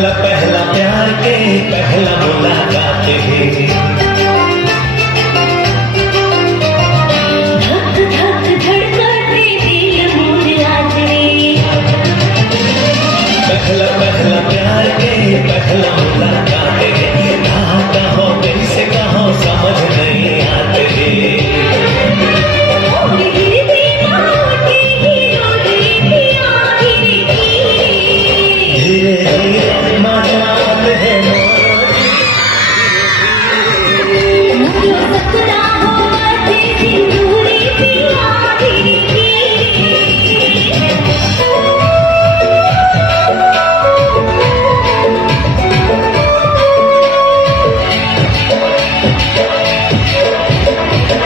पहला पहला प्यार के पहला मुलाकात है। धक धक धड़कते दिल मोर आज रे। पहला पहला प्यार के पहला मुलाकात है। कहाँ कहो दिल से कहो समझ नहीं आते हैं। मोर गिरती माटी की रोटी आखिर की। धीरे धीरे मजाक है मुझे सपना हो तेरी दूरी की आखिर की।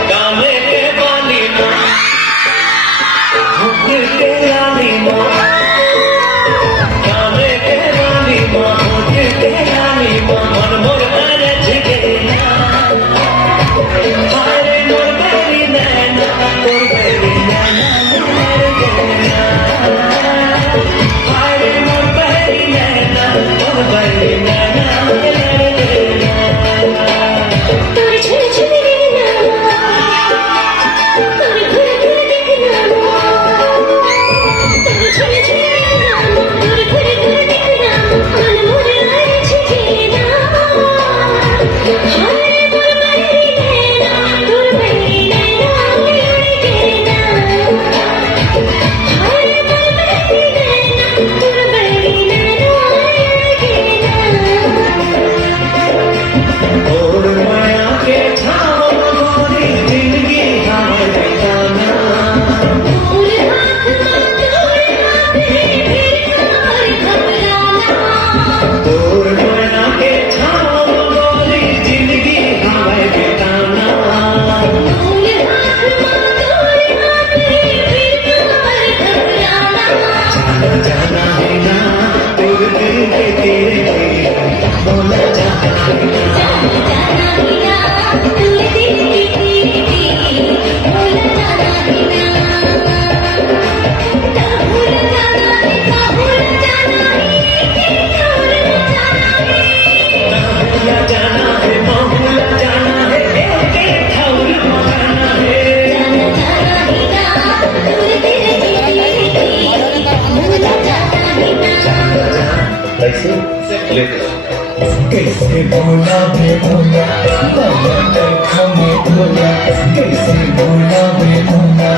गाने के बानी माँ मुझे के रानी माँ। गाने के बानी माँ मुझे के रानी माँ। मन मोर अरज गया हारे मोर बेरी नैना तोर बेरी नैना मर गया। हारे मोर बेरी नैना तोर बेरी नैना मर गया। तोर छुर छुर देखना तोर घुर घुर देखना तोर छुर छुर देखना तोर घुर घुर देखना मन मोर अर्ज गेना। हाय मोर बहरी नैना तोर बहरी नैना उड़ गेना। हाय मोर बहरी नैना तोर बहरी नैना उड़ गेना। और माया के छाव गोरी जिंदगी हमारे जाना। दूर हाथ फिर प्यार घबराना। और माया के छाव गोरी जिंदगी हमारे जाना। दूर हाथ फिर प्यार घबराना। जाना है ना तेरे दिल के तेरे बोला जाना है ना। जाना ही ना तू दिल की तेरी भूल जाना ही ना। भूल जाना है भूल जाना है भूला जाना है भूला जाना है एक ठौर मगाना है। जाना ही ना तू दिल की तेरी भूल जाना ही ना। कैसे लेकर कैसे भूला मैं भूला बाबा देखा मैं भूला कैसे भूला मैं भूला